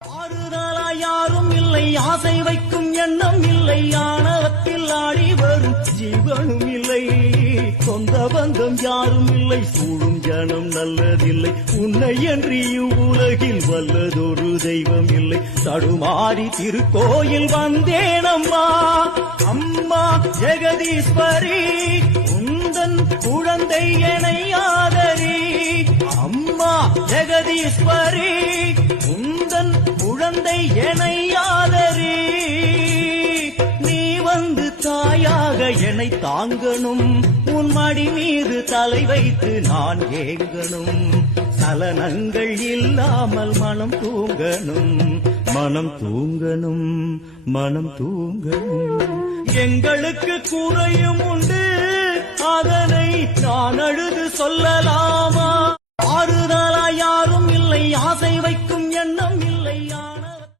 ஆறுதலா யாரும் இல்லை, ஆசை வைக்கும் எண்ணம் இல்லை, ஆணவத்தில் ஆடி வரும் ஜீவனும் இல்லை, சொந்த பந்தம் யாரும் இல்லை, சூழும் ஜனம் நல்லதில்லை, உன்னை அன்றி இவ்வுலகில் வல்லதொரு தெய்வம் இல்லை, தடுமாறி திருக்கோயில் வந்தேனம்மா அம்மா ஜெகதீஸ்வரி, உந்தன் குழந்தை எனை ஆதரி, அம்மா ஜெகதீஸ்வரி உந்தன் குழந்தை எனை ஆதரி, நீ வந்து தாயாக என்னை தாங்கணும், உன் மடி மீது தலை வைத்து நான் ஏங்கணும், சலனங்கள் இல்லாமல் மனம் தூங்கணும், மனம் தூங்கணும், மனம் தூங்கணும். எங்களுக்கு குறையும் உண்டு, அதனை நான் அழுது சொல்லலாமா? ஆறுதலா யாரும் இல்லை, ஆசை வைக்கும் எண்ணம் இல்லை.